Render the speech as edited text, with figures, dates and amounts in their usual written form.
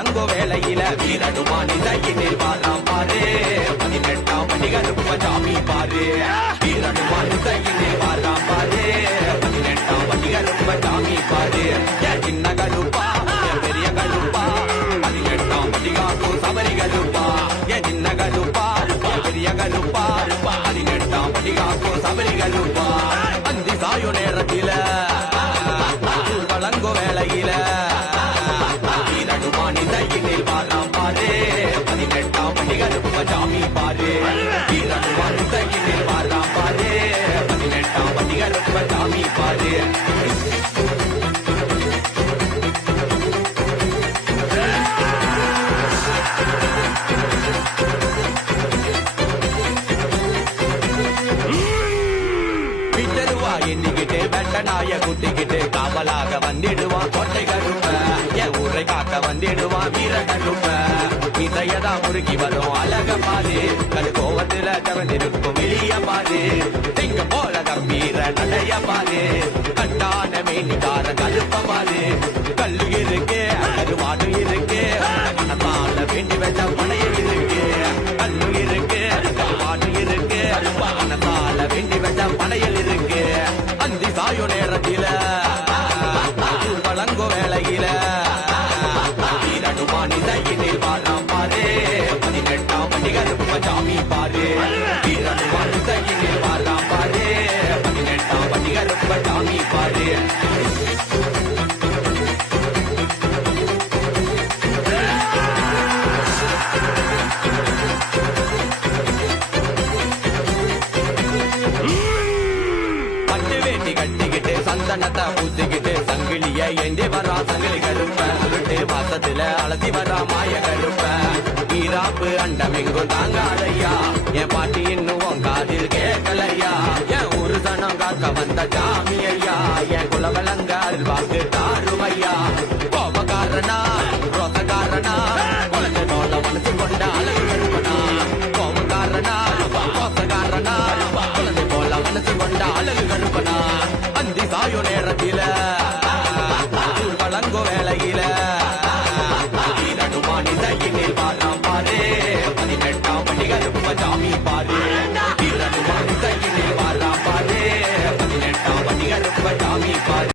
வழங்கோ வேளையில வீரனுமானி தையினில் வாழாம் பாரு 18ஆம் படி கருப்ப சாமி பாரு வீரனுமானி தையினில் வாழாம் பாரு 18ஆம் படி கருப்ப சாமி பாரு சின்ன கருப்பா பெரிய கருப்பா 18ஆம் படி காக்கும் சபரி கருப்பா சின்ன கருப்பா பெரிய கருப்பா 18ஆம் படி காக்கும் சபரி கருப்பா அந்தி சாயோ நேரத்தில வழங்கோ வேளையில வீரனுமானி தையினில் வாழாம் பாரு 18ஆம் படி கருப்ப சாமி பாரு வீரனுமானி தையினில் வாழாம் பாரு 18ஆம் படி கருப்ப சாமி பாரு எண்ணிக்கிட்டு வெட்டனாய குட்டிக்கிட்டு காவலாக வந்திடுவான் கோட்டை கருப்ப என் ஊரை காக்க வந்திடுவான் வீர கருப்ப இதையதா முறுக்கி வரும் அழக பாரு கரு கோவத்துல தவந்திருக்கும் வெளிய பாரு திங்க போல கம்பீர நடைய பாரு கட்டான மேனிக்கார கருப்ப பாரு கல்லு இருக்கு கருவாடு இருக்கு மனத்தால வேண்டி வச்ச பணைய இருக்கு கல்லு இருக்கு கருவாடு இருக்கு மனத்தால வேண்டி வச்ச படையல் இருக்கு அந்தி சாயோ நேரத்தில வழங்கோ வேளையில வீரனுமானி தையினில் வாழாம் பாரு 18ஆம் படி கருப்ப சாமி பாரு வீரனுமானி தையினில் வாழாம் பாரு 18ஆம் படி கருப்ப சாமி பாரு கட்டிக்கிட்டு சந்தனத்தை பூசிக்கிட்டு சங்கிலிய ஏந்தி வரா சங்கிலி கருப்ப சுருட்டு மாசத்துல அலசி வரா மாய கருப்ப ஈராப்பு அண்டம் எங்கும் தாங்காதையா என் பாட்டி இன்னும் காதில் கேட்கலையா என் ஒரு சனம் காக்க வந்த சாமியை